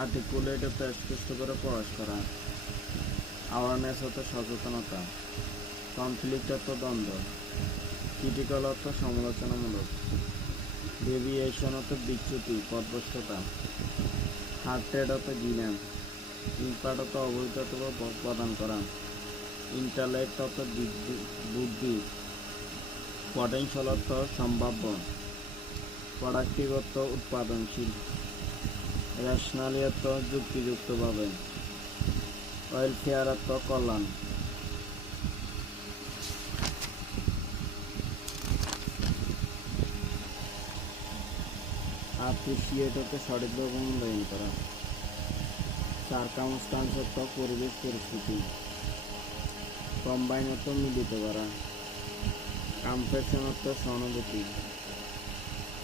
Articulate হতে স্পষ্ট করে প্রকাশ করা, অ্যাওয়ারনেস হতে সচেতনতা, কনফ্লিক্ট অর্থ দ্বন্দ্ব, ক্রিটিক্যাল অর্থ সমালোচনামূলক, ডেভিয়েশন অর্থ বিচ্যুতি পথভ্রষ্টতা, হার্টেড অর্থ জ্ঞান, ইম্পার্ট অর্থ অবহিত অথবা প্রদান করা, ইন্টালেক্ট অর্থ বুদ্ধি, পটেনশিয়াল অর্থ সম্ভাব্য, প্রোডাক্টিভ অর্থ উৎপাদনশীল, রেশনালি অর্থ যুক্তিযুক্তভাবে, ওয়েলফেয়ার অর্থ কল্যাণ। অ্যাপ্রিসিয়েট অর্থ সঠিকভাবে মূল্যায়ন করা, সারকামস্টান্স অর্থ পরিবেশ পরিস্থিতি, কম্বাইন অর্থ মিলিত করা, কম্প্রেশন অর্থ সহানুভূতি।